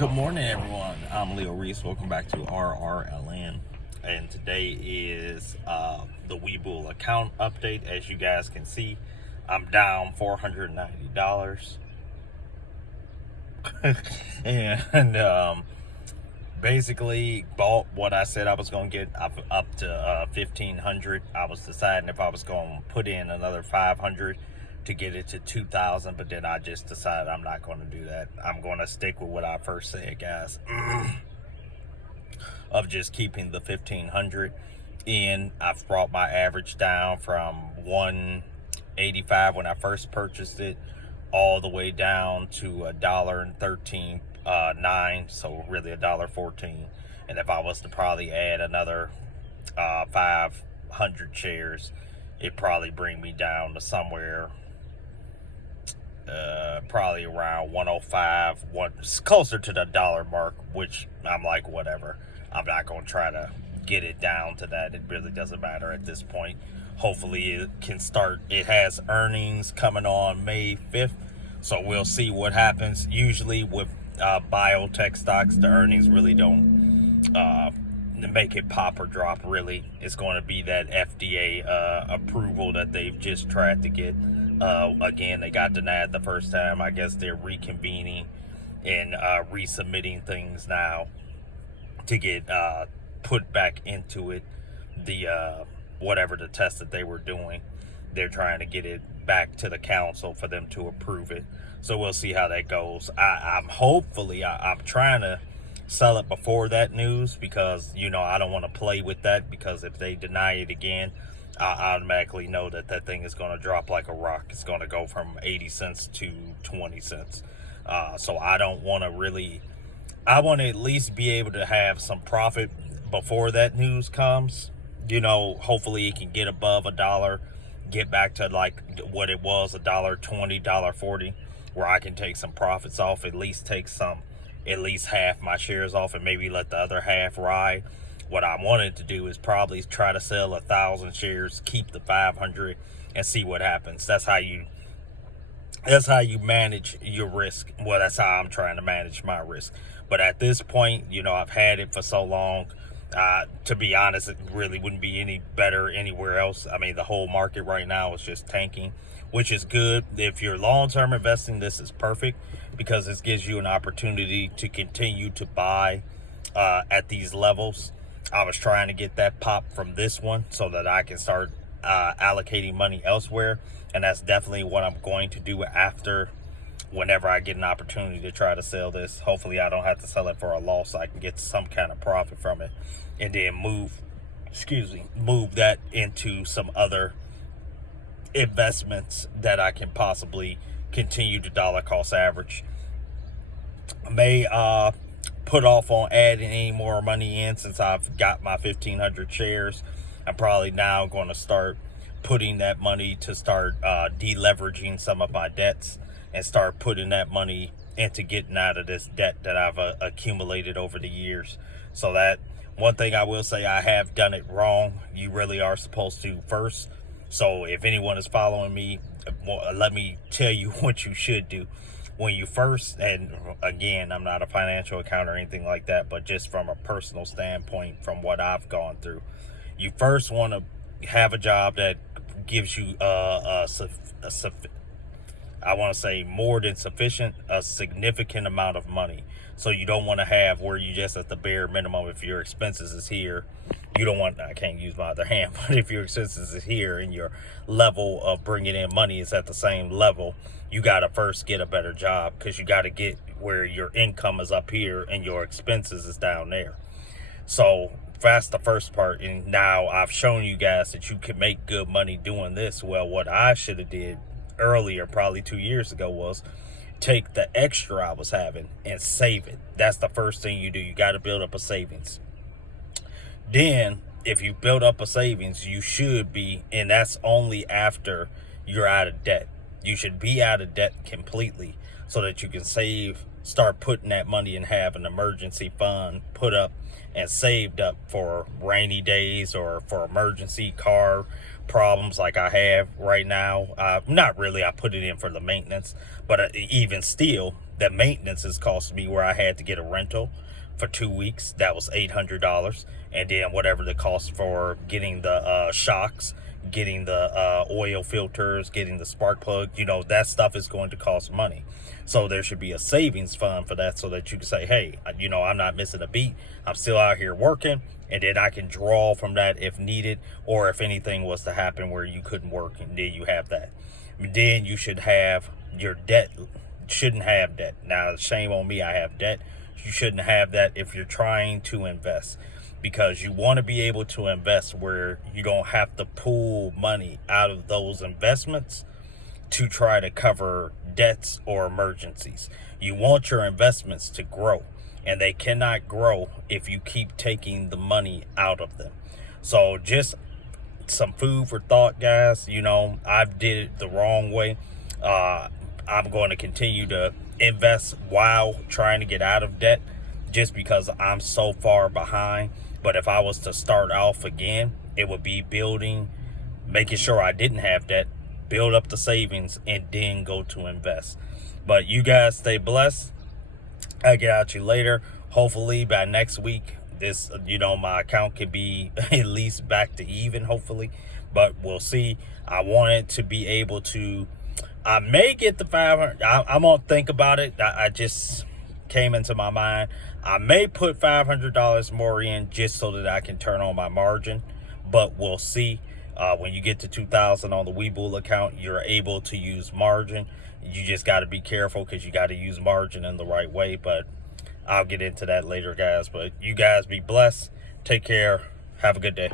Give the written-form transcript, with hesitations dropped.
Good morning, everyone. I'm Leo Reese. Welcome back to RRLN. And today is the Webull account update. As you guys can see, I'm down $490. and basically bought what I said I was going to get up to $1,500. I was deciding if I was going to put in another $500 to get it to 2,000, but then I just decided I'm not going to do that. I'm going to stick with what I first said, guys, of just keeping the 1,500 in. I've brought my average down from 185 when I first purchased it all the way down to $1.13.9, so really $1.14. And if I was to probably add another 500 shares, it'd probably bring me down to somewhere probably around 105, closer to the dollar mark, which I'm like, whatever. I'm not going to try to get it down to that. It really doesn't matter at this point. Hopefully it can start. It has earnings coming on May 5th, so we'll see what happens. Usually with biotech stocks, the earnings really don't make it pop or drop. Really, it's going to be that FDA approval that they've just tried to get. Again, they got denied the first time. I guess they're reconvening and resubmitting things now to get put back into it. The whatever the test that they were doing, they're trying to get it back to the council for them to approve it. So we'll see how that goes. I'm trying to sell it before that news, because I don't want to play with that, because if they deny it again, I automatically know that that thing is going to drop like a rock. It's going to go from 80 cents to 20 cents. So I don't want to really, I want to at least be able to have some profit before that news comes. Hopefully it can get above $1, get back to like what it was, $1.20, $1.40, where I can take some profits off, at least half my shares off, and maybe let the other half ride. What I wanted to do is probably try to sell 1,000 shares, keep the 500, and see what happens. That's how you manage your risk. Well, that's how I'm trying to manage my risk. But at this point, I've had it for so long. To be honest, it really wouldn't be any better anywhere else. I mean, the whole market right now is just tanking, which is good. If you're long-term investing, this is perfect, because this gives you an opportunity to continue to buy at these levels. I was trying to get that pop from this one so that I can start allocating money elsewhere, and that's definitely what I'm going to do whenever I get an opportunity to try to sell this. Hopefully I don't have to sell it for a loss. I can get some kind of profit from it, and then move that into some other investments that I can possibly continue to dollar cost average. I may put off on adding any more money in, since I've got my 1,500 shares. I'm probably now going to start putting that money to start deleveraging some of my debts, and start putting that money into getting out of this debt that I've accumulated over the years. So that one thing I will say, I have done it wrong. You really are supposed to first. So if anyone is following me, let me tell you what you should do. When you first, and again, I'm not a financial accountant or anything like that, but just from a personal standpoint, from what I've gone through, you first want to have a job that gives you I want to say more than sufficient, a significant amount of money. So you don't want to have where you just at the bare minimum. If your expenses is here, you don't want, I can't use my other hand, but if your expenses is here and your level of bringing in money is at the same level, you got to first get a better job, because you got to get where your income is up here and your expenses is down there. So that's the first part. And now I've shown you guys that you can make good money doing this. Well, what I should have did earlier, probably 2 years ago, was take the extra I was having and save it. That's the first thing you do. You got to build up a savings. Then if you build up a savings, you should be, and that's only after you're out of debt. You should be out of debt completely, so that you can save, start putting that money and have an emergency fund put up and saved up for rainy days, or for emergency car problems like I have right now. Not really, I put it in for the maintenance, but even still, the maintenance is costing me where I had to get a rental for 2 weeks. That was $800. And then whatever the cost for getting the shocks, getting the oil filters, getting the spark plug, you know, that stuff is going to cost money. So there should be a savings fund for that, so that you can say, hey, you know, I'm not missing a beat. I'm still out here working, and then I can draw from that if needed, or if anything was to happen where you couldn't work, and then you have that. Then you should have your debt. Shouldn't have debt. Now, shame on me, I have debt. You shouldn't have that if you're trying to invest, because you want to be able to invest where you don't have to pull money out of those investments to try to cover debts or emergencies. You want your investments to grow, and they cannot grow if you keep taking the money out of them. So just some food for thought, guys. You know, I did it the wrong way. I'm going to continue to invest while trying to get out of debt, just because I'm so far behind. But if I was to start off again, it would be building, making sure I didn't have debt, build up the savings, and then go to invest. But you guys stay blessed. I'll get at you later. Hopefully by next week, this, you know, my account could be at least back to even, hopefully. But we'll see. I wanted to be able to, I may get the 500. I'm going to think about it. I just came into my mind. I may put $500 more in just so that I can turn on my margin. But we'll see. When you get to 2,000 on the Webull account, you're able to use margin. You just got to be careful, because you got to use margin in the right way. But I'll get into that later, guys. But you guys be blessed. Take care. Have a good day.